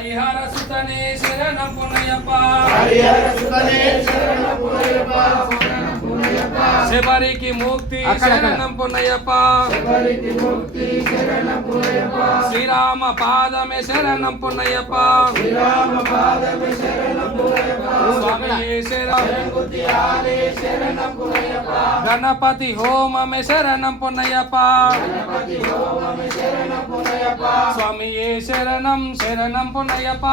హరిహర సుతనే శరణం పునయ్యప్ప శబరికి ముక్తి శరణం పునయ్యప్ప శ్రీరామ పాదమే శరణం పునయ్యప్ప స్వామియే శరణం గణపతి హోమమే శరణం పునయ్యప్ప స్వామియే శరణం శరణం పునయ్యప్ప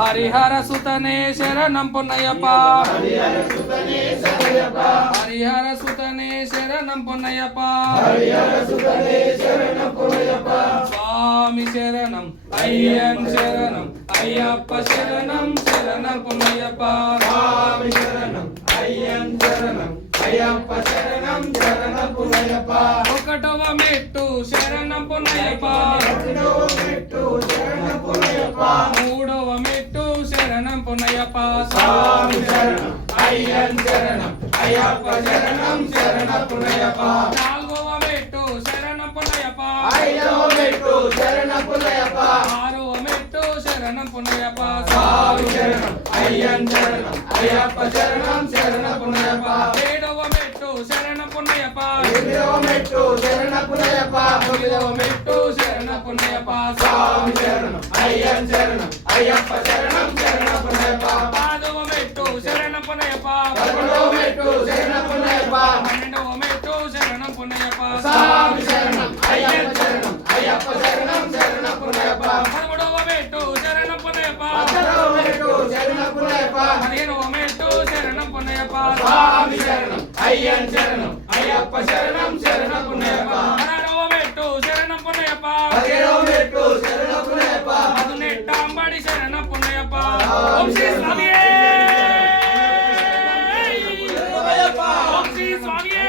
హరిహర సుతనే శరణం పునయ్యప్ప హరిహర సుతనే శరణం పునయ్యప్ప స్వామి శరణం అయ్యన్ శరణం అయ్యప్ప శరణం శరణం పునయ్యప్ప స్వామి శరణం అయ్యన్ శరణం అయ్యప్ప శరణం శరణం పునయ్యప్ప ఒకటవ మెట్టు శరణం పునయ్యప్ప మూడవ మెట్టు శరణం పునయ్యప్ప స్వామి శరణం అయ్యన్ శరణం అయ్యప్ప శరణం శరణం పునయ్యప్ప నాలుగవ మెట్టు శరణం పునయ్యప్ప ఐదవ మెట్టు శరణం పునయ్యప్ప ఆరవ మెట్టు శరణం పునయ్యప్ప స్వామి శరణం అయ్యన్ శరణం అయ్యప్ప శరణం శరణం పునయ్యప్ప ఏడవ మెట్టు శరణం పునయ్యప్ప ఎనిమిదవ మెట్టు శరణం పునయ్యప్ప తొమ్మిదవ మెట్టు శరణం పునయ్యప్ప స్వామి శరణం అయ్యన్ శరణం అయ్యప్ప శరణం శరణం పునయ్యప్ప పదవ మెట్టు శరణం పునయ్యప్ప పదకొండవ మెట్టు శరణం పునయ్యప్ప పన్నెండవ మెట్టు శరణం పునయ్యప్ప స్వామి శరణం అయ్యన్ శరణం అయ్యప్ప శరణం శరణం పునయ్యప్ప పదమూడవ మెట్టు శరణం పునయ్యప్ప పదహారవ మెట్టు శరణం పునయ్యప్ప పదిహేనవ మెట్టు శరణం పునయ్యప్ప స్వామి శరణం అయ్యన్ శరణం అయ్యప్ప శరణం శరణం పునయ్యప్ప పదహారవ మెట్టు శరణం పునయ్యప్ప పదిహేడవ మెట్టు శరణం పునయ్యప్ప పదునెట్టాంబడి శరణం పునయ్యప్ప ఓం శ్రీ స్వామియే ఓం శ్రీ స్వామియే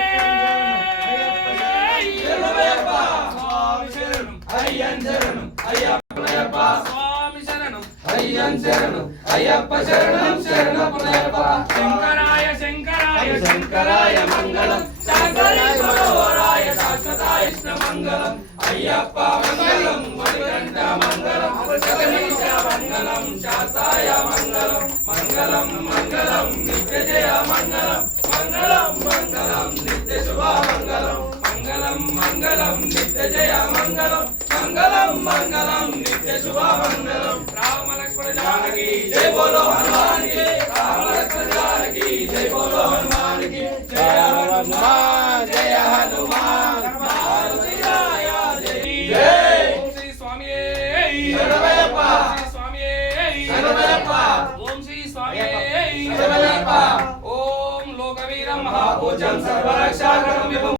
స్వామి శరణం అయ్యన్ శరణం అయ్యప్ప పునయ్యప్ప స్వామి శరణం అయ్యన్ శరణం అయ్యప్ప శరణం శరణం పునయ్యప్ప శంకరాయ శంకరాయ శంకరాయ మంగళం శంకరాయ మనోహరాయ శాశ్వతాయ కృష్ణ మంగళం అయ్యప్ప మంగళం మణికంఠ మంగళం జగదీశ మంగళం శాస్తాయ మంగళం మంగళం మంగళం నిత్య జయ మంగళం మంగళం మంగళం నిత్య శుభ మంగళం మంగళం మంగళం నిత్య జయ మంగళం మంగళం మంగళం నిత్య శుభ మంగళం రామ లక్ష్మణ జానకి జై బోలో హనుమాన్ కి రామ లక్ష్మణ జానకి జై బోలో హనుమాన్ కి జయ హనుమాన్ జయ హనుమాన్ మారుతి జయ జై ఓం శ్రీ స్వామియే శరణమయ్యప్ప శ్రీ స్వామియే శరణమయ్యప్ప ఓం శ్రీ స్వామియే శరణమయ్యప్ప ఓం లోకవీరం మహాభూజం సర్వరక్షాకరం